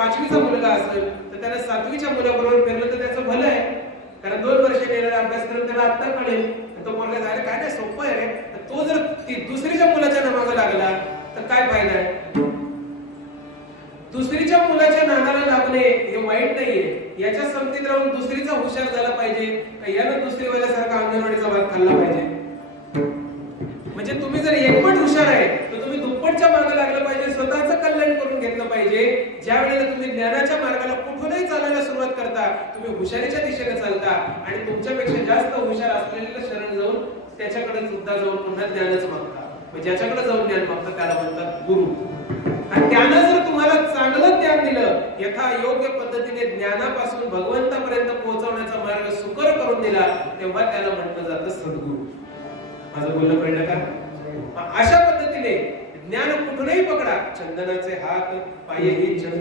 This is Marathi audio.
5वीचा मुलगा असेल तर त्याला 7वीच्या मुलाबरोबर फिरलं तर त्याचं भलं आहे, कारण 2 वर्ष गेलेला अभ्यासक्रम त्याला आता कळेल. तो मुलगा झाला काय नाही सोपं आहे रे. तो जर दुसरीच्या मुलाच्या नामाला लागला तर काय फायदा आहे. दुसरीच्या मुलाच्या नादाला लागणे हे वाईट नाहीये, याच्या संगतीत राहून दुसरीचा हुशार झाला पाहिजे का यानं दुसरीवाल्यासारखा अंगणवाडीचा भाग खाल्ला पाहिजे. म्हणजे तुम्ही जर एकपट हुशार आहे तर तुम्ही दुप्पटच्या मागे लागलं पाहिजे, स्वतःचं कल्याण करून घेतलं पाहिजे. ज्या वेळेला तुम्ही ज्ञानाच्या मार्गाला कुठूनही चालायला सुरुवात करता तुम्ही हुशारीच्या दिशेने चालता आणि तुमच्यापेक्षा जास्त हुशार असलेल्या शरण जाऊन त्याच्याकडे सुद्धा जाऊन पुन्हा ज्ञानच मागता. ज्याच्याकडे जाऊन ज्ञान मागता त्याला म्हणतात गुरु. आणि त्यानं जर तुम्हाला चांगलं ज्ञान दिलं, यथा योग्य पद्धतीने ज्ञानापासून भगवंतापर्यंत पोहोचवण्याचा मार्ग सुकर करून दिला, तेव्हा त्याला म्हटलं जातं सद्गुरू. माझं बोलणं कळलं का? अशा पद्धतीने ज्ञान कुठूनही पकडा, चंदनाचे हात पाये हे चंदन